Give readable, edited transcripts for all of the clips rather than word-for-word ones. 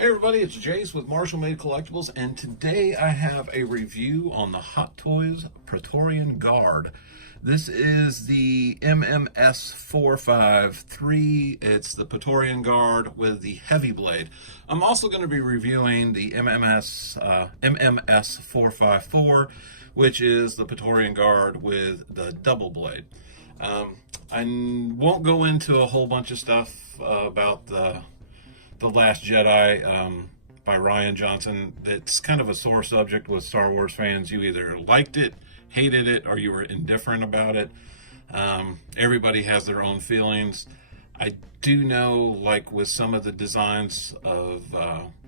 Hey everybody, it's Jase with Marshall Made Collectibles, and today I have a review on the Hot Toys Praetorian Guard. This is the MMS453. It's the Praetorian Guard with the heavy blade. I'm also going to be reviewing the MMS454, which is the Praetorian Guard with the double blade. I won't go into a whole bunch of stuff about the Last Jedi by Rian Johnson. It's kind of a sore subject with Star Wars fans. You either liked it, hated it, or you were indifferent about it. Everybody has their own feelings. I do know, like with some of the designs of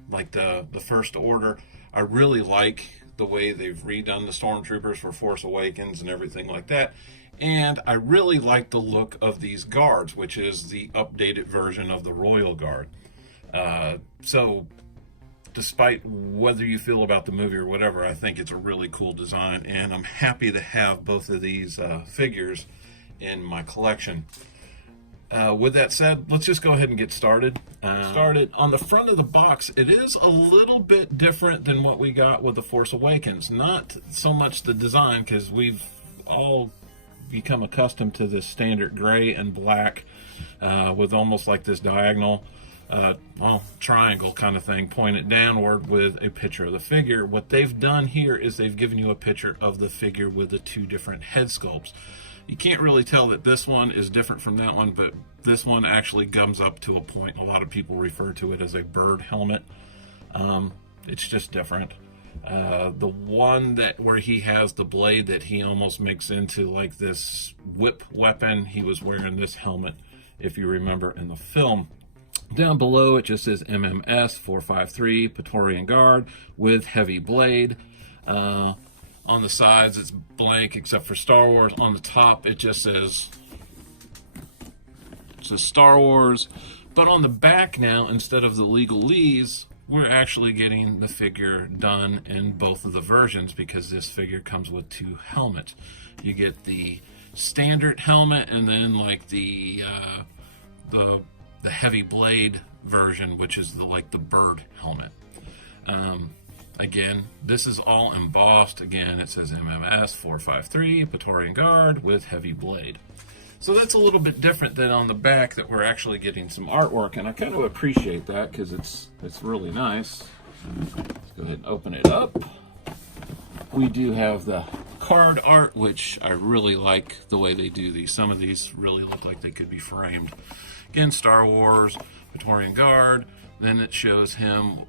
like the First Order, I really like the way they've redone the Stormtroopers for Force Awakens and everything like that. And I really like the look of these guards, which is the updated version of the Royal Guard. So despite whether you feel about the movie or whatever, I think it's a really cool design, and I'm happy to have both of these figures in my collection. With that said, let's just go ahead and get started. On the front of the box, it is a little bit different than what we got with the Force Awakens. Not so much the design, because we've all become accustomed to this standard gray and black with almost like this diagonal triangle kind of thing pointed downward with a picture of the figure. What they've done here is they've given you a picture of the figure with the two different head sculpts. You can't really tell that this one is different from that one, but this one actually gums up to a point. A lot of people refer to it as a bird helmet. It's just different. The one where he has the blade that he almost makes into like this whip weapon, he was wearing this helmet, if you remember in the film. Down below it just says MMS453 Praetorian Guard with heavy blade. On the sides it's blank except for Star Wars. On the top it just says Star Wars. But on the back now, instead of the legalese, we're actually getting the figure done in both of the versions, because this figure comes with two helmets. You get the standard helmet and then like the heavy blade version, which is the bird helmet. Again, this is all embossed. Again, it says MMS453 Praetorian Guard with heavy blade. So that's a little bit different than on the back, that we're actually getting some artwork, and I kind of appreciate that because it's really nice. Let's go ahead and open it up. We do have the card art, which I really like the way they do these. Some of these really look like they could be framed. Again, Star Wars, Praetorian Guard. Then it shows him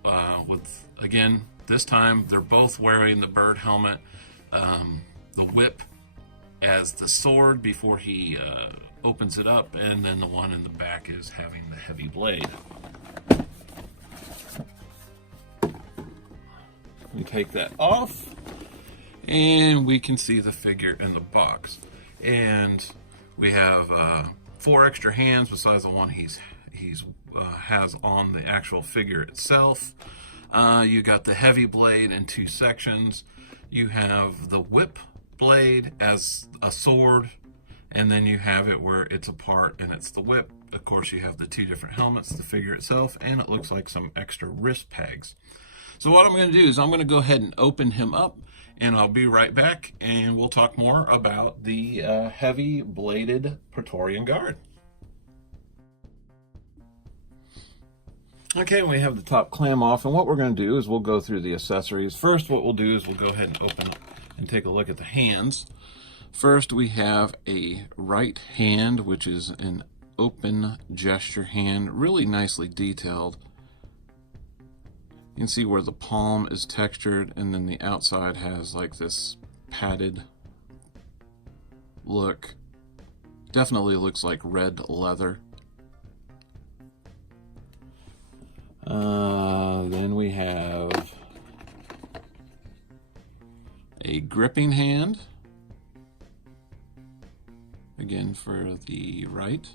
with, again, this time they're both wearing the bird helmet, the whip as the sword before he opens it up, and then the one in the back is having the heavy blade. We take that off, and we can see the figure in the box. And we have 4 extra hands besides the one he's has on the actual figure itself. You got the heavy blade in 2 sections. You have the whip blade as a sword, and then you have it where it's apart and it's the whip. Of course, you have the 2 different helmets, the figure itself, and it looks like some extra wrist pegs. So what I'm going to do is I'm going to go ahead and open him up, and I'll be right back, and we'll talk more about the heavy bladed Praetorian Guard. Okay, we have the top clam off, and what we're going to do is we'll go through the accessories. First, what we'll do is we'll go ahead and open up and take a look at the hands. First, we have a right hand, which is an open gesture hand, really nicely detailed. You can see where the palm is textured, and then the outside has like this padded look. Definitely looks like red leather. Then we have a gripping hand, again for the right.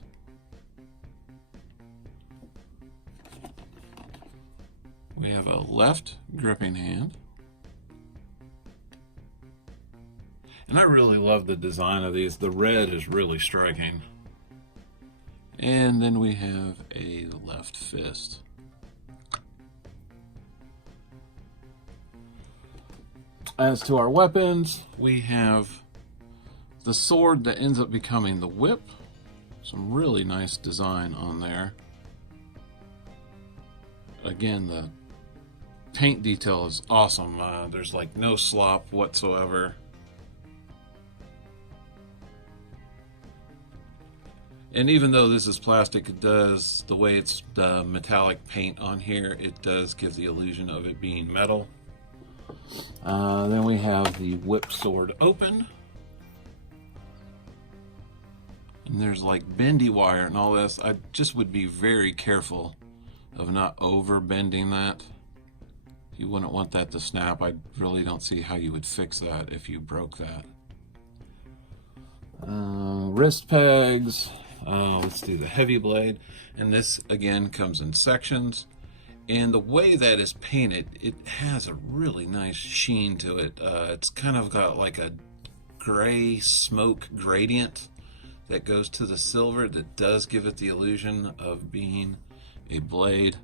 We have a left gripping hand. And I really love the design of these. The red is really striking. And then we have a left fist. As to our weapons, we have the sword that ends up becoming the whip. Some really nice design on there. Again, the paint detail is awesome. There's like no slop whatsoever. And even though this is plastic, it does, the way it's the metallic paint on here, it does give the illusion of it being metal. Then we have the whip sword open. And there's like bendy wire and all this. I just would be very careful of not over bending that. You wouldn't want that to snap. I really don't see how you would fix that if you broke that. Wrist pegs. Let's do the heavy blade. And this again comes in sections. And the way that is painted, it has a really nice sheen to it. It's kind of got like a gray smoke gradient that goes to the silver that does give it the illusion of being a blade.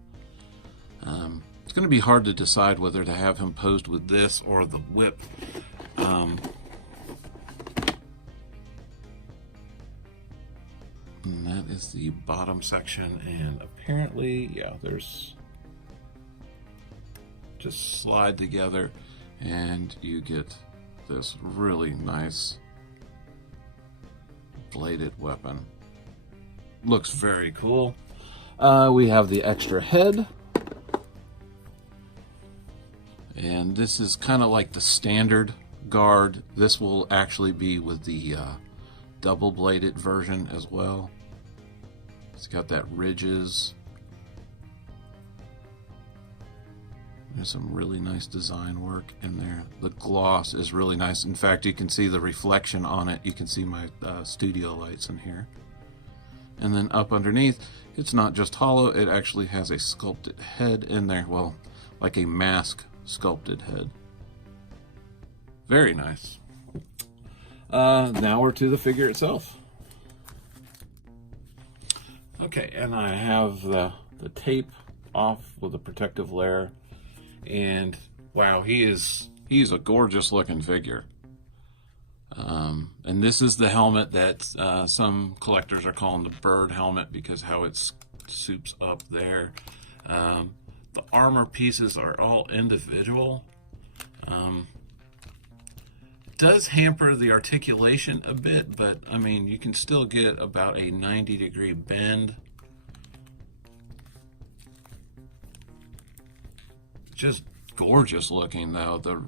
It's going to be hard to decide whether to have him posed with this or the whip. And that is the bottom section, and apparently, yeah, there's just slide together and you get this really nice bladed weapon. Looks very cool. We have the extra head, and this is kind of like the standard guard. This will actually be with the double bladed version as well. It's got that ridges. There's some really nice design work in there. The gloss is really nice. In fact, you can see the reflection on it. You can see my studio lights in here. And then up underneath, it's not just hollow, it actually has a sculpted head in there. Well, like a mask sculpted head. Very nice. Now we're to the figure itself. Okay, and I have the tape off with a protective layer. And wow, he's a gorgeous looking figure. And this is the helmet that some collectors are calling the bird helmet because how it soups up there. The armor pieces are all individual. It does hamper the articulation a bit, but I mean, you can still get about a 90-degree bend. Just gorgeous looking though. The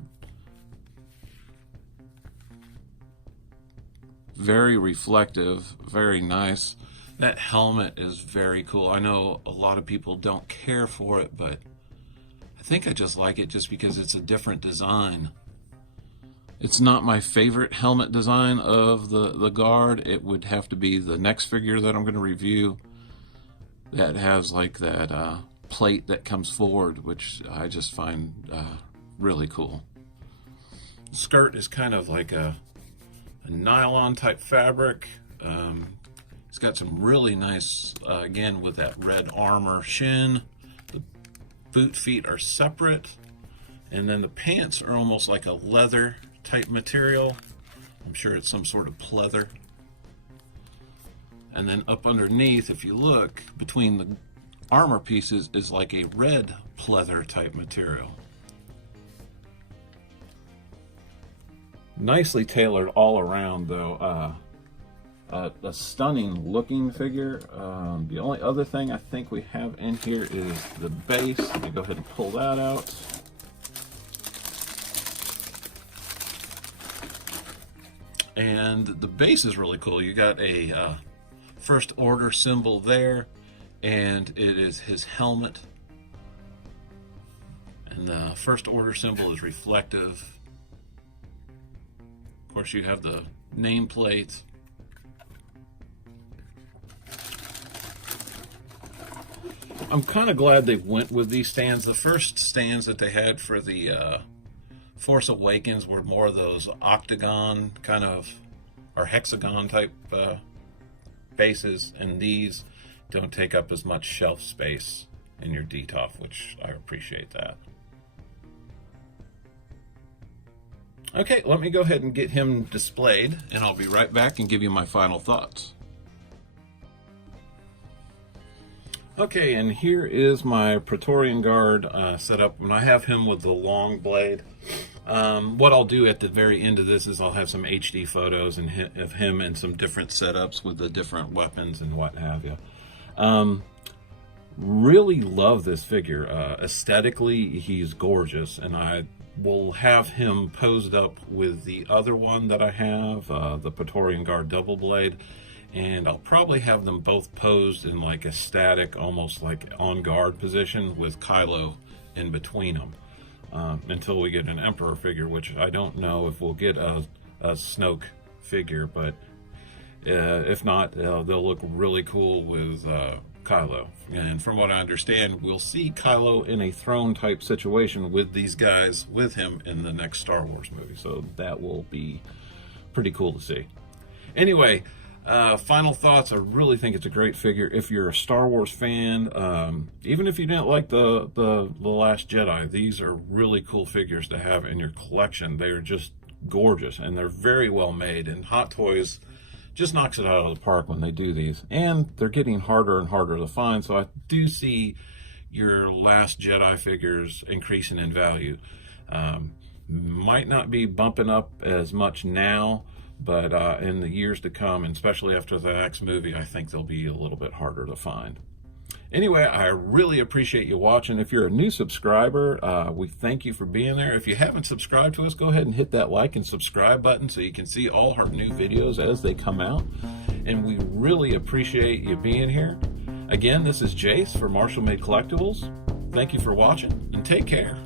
very reflective, very nice. That helmet is very cool. I know a lot of people don't care for it, but I think I just like it just because it's a different design. It's not my favorite helmet design of the guard. It would have to be the next figure that I'm going to review that has like that plate that comes forward, which I just find really cool. The skirt is kind of like a nylon type fabric. It's got some really nice, again, with that red armor shin. The boot feet are separate. And then the pants are almost like a leather type material. I'm sure it's some sort of pleather. And then up underneath, if you look, between the armor pieces is like a red pleather type material. Nicely tailored all around though. A stunning looking figure. The only other thing I think we have in here is the base. Let me go ahead and pull that out. And the base is really cool. You got a first order symbol there, and it is his helmet. And the first order symbol is reflective. Of course, you have the nameplate. I'm kind of glad they went with these stands. The first stands that they had for the Force Awakens were more of those octagon kind of, or hexagon type bases, and these don't take up as much shelf space in your DTOF, which I appreciate that. Okay, let me go ahead and get him displayed, and I'll be right back and give you my final thoughts. Okay, and here is my Praetorian Guard set up, and I have him with the long blade. What I'll do at the very end of this is I'll have some HD photos of him and some different setups with the different weapons and what have you. Really love this figure. Aesthetically, he's gorgeous, and I will have him posed up with the other one that I have, the Praetorian Guard double blade. And I'll probably have them both posed in like a static, almost like on guard position with Kylo in between them until we get an Emperor figure, which I don't know if we'll get a Snoke figure, but if not, they'll look really cool with Kylo. And from what I understand, we'll see Kylo in a throne type situation with these guys with him in the next Star Wars movie. So that will be pretty cool to see. Anyway, final thoughts. I really think it's a great figure. If you're a Star Wars fan, even if you didn't like the Last Jedi, these are really cool figures to have in your collection. They're just gorgeous, and they're very well made, and Hot Toys just knocks it out of the park when they do these. And they're getting harder and harder to find, so I do see your Last Jedi figures increasing in value. Might not be bumping up as much now, but in the years to come, and especially after the next movie, I think they'll be a little bit harder to find. Anyway, I really appreciate you watching. If you're a new subscriber, we thank you for being there. If you haven't subscribed to us, go ahead and hit that like and subscribe button so you can see all our new videos as they come out. And we really appreciate you being here. Again, this is Jase for Marshall Made Collectibles. Thank you for watching, and take care.